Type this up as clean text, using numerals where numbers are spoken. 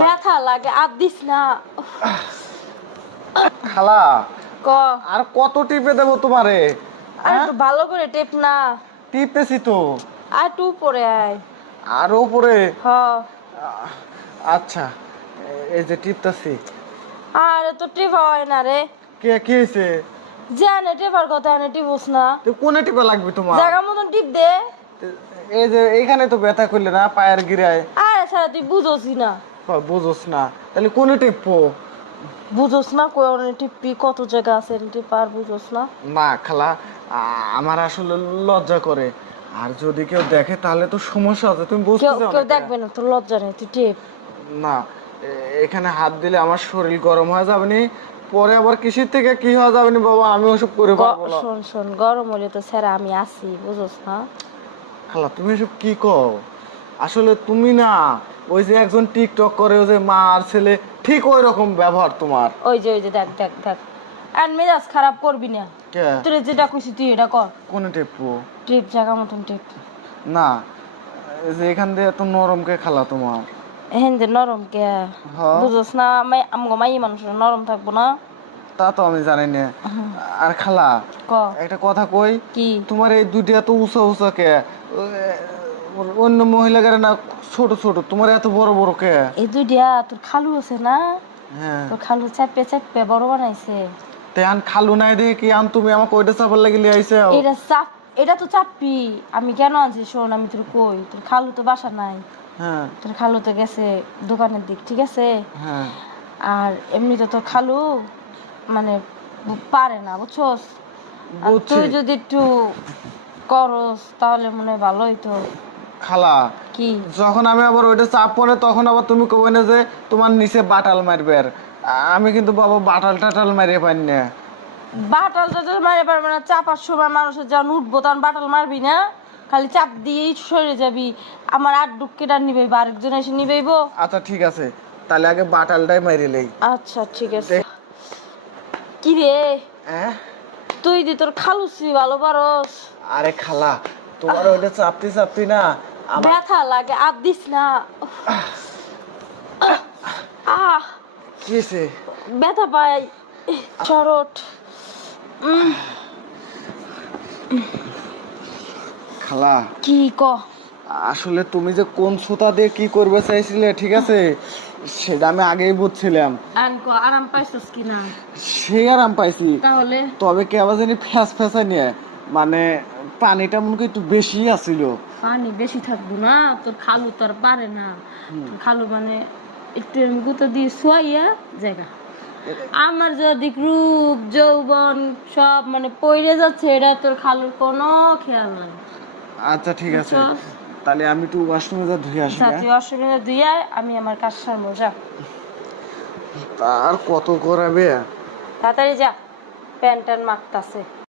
ব্যথা লাগে আর দিস না। খালা ক আর কত টিপে দেবো তোমারে? আর একটু ভালো করে টেপ না। টিপতেছি তো। আর একটু উপরে আয়। আর উপরে? হ আচ্ছা, এই যে টিপতেছি। আরে তো টেপ হয় না রে। কি হয়েছে? জানে টেপার কথা এনে টিপস না। তো কোনে টিপা লাগবে তোমার? জায়গা মতন টিপ দে। এই যে এইখানে তো ব্যথা করলে না, পায়ের গিরায়। আরে সারা তুই বুঝোসি না। বুঝোস না তাহলে কোনে টিপবো? বুঝোস না কই অনে টিপি কত জায়গা আছে টিপার বুঝোস না। না খালা, আমার আসলে লজ্জা করে। আর যদি কেউ দেখে তাহলে তো সমস্যা আছে, তুমি বুঝতে কেউ চাও কেউ না? দেখবে না তোর লজ্জা নেই তুই টেপ। না, এখানে হাত দিলে আমার শরীর গরম হয়ে যাবে নি, পরে আবার কিসের থেকে কি হয়ে যাবে নি বাবা, আমি ওসব করে পারবো না। শোন শোন গরম হলে তো স্যার আমি আছি বুঝোস না। খালা তুমি এসব কি কও? আসলে তুমি না, ওই যে একজন টিকটক করে, ওই যে মা আর ছেলে, ঠিক ওই রকম ব্যবহার তোমার। ওই যে দেখ দেখ দেখ আর মেজাজ খারাপ করবি না। কে? তোর যেটা কইছি তুই এটা কর। কোনে টিপবো? টিপ জায়গা মতন টিপ। না, এই যে এখান দিয়ে এত নরম কে খালা তোমার? হেন যে নরম কে হ্যাঁ। বুঝোস না আমগো মাই মানুষের নরম থাকবো না। তা তো আমি জানি না। আর খালা ক একটা কথা কই, কি? তোমার এই দুইটা এত উঁচা উঁচা কে? অন্য মহিলাদের না ছোট ছোট, তোমার এত বড় বড় কে? এই দুইটা তোর খালু আছে না, হ্যাঁ। তোর খালু চাপে চাপে বড় বানাইছে। তেহান খালু নাই দেখে কি আন তুমি আমাকে ওইটা চাপার লাগি লিয়ে আইছে? এটা চাপ, এটা তো চাপি। আমি কেন আনছি শোন, আমি তোর কই তোর খালু তো বাসা নাই। হ্যাঁ তোর খালু তো গেছে দোকানের দিক, ঠিক আছে? হ্যাঁ। আর এমনিতে তোর খালু মানে পারে না বুঝছস। আর বুঝছি। তুই যদি একটু করস তাহলে মনে হয় ভালো হইতো। খালা কি? যখন আমি আবার ওইটা চাপ পরে তখন আবার তুমি কবে না যে তোমার নিচে বাটাল মারবে। আর আমি কিন্তু বাবা বাটাল টাটাল মারিয়ে পারি না। বাটাল টাটাল মারে পারবে না, চাপার সময় মানুষের যখন উঠবো তখন বাটাল মারবি না, খালি চাপ দিয়েই সরে যাবি। আমার আর ডুক্কিটা নিবেই বা আরেকজন এসে নিবেইবো। আচ্ছা ঠিক আছে, তাহলে আগে বাটালটাই মারি লই। আচ্ছা ঠিক আছে। কি রে হ্যাঁ? তুই দি তোর খালুসি ভালো পারস। আরে খালা, তোমার ওইটা চাপতে চাপতে না আমার ব্যথা লাগে আর দিস না। আহ কি হয়েছে? ব্যথা পাই চরট। খালা কি ক? আসলে তুমি যে কোন সুতা দিয়ে কি করবে চাইছিলে, ঠিক আছে, সেটা আমি আগেই বুঝছিলাম। আরাম পাইছস কিনা? সে আরাম পাইছি, তাহলে তবে কে আবার জানি ফ্যাস ফ্যাসা নিয়ে, মানে পানিটা মনে করি একটু বেশি আছিল। পানি বেশি থাকবো না, তোর খালু তোর পারে না। তোর খালু মানে একটু আমি গুঁতো দিয়ে শুয়াইয়া জায়গা। আমার যদি রূপ যৌবন সব মানে পইরে যাচ্ছে, এটা তোর খালুর কোনো খেয়াল নাই। আচ্ছা ঠিক আছে, বুঝছস? তাহলে আমি একটু ওয়াশরুমে যা ধুয়ে আসি। তুই অসুবিধা দিয়ে আমি আমার কাজ সারবো, যা তার কত করাবে? তাড়াতাড়ি যা, প্যান্ট ট্যান্ট মাখতাছে।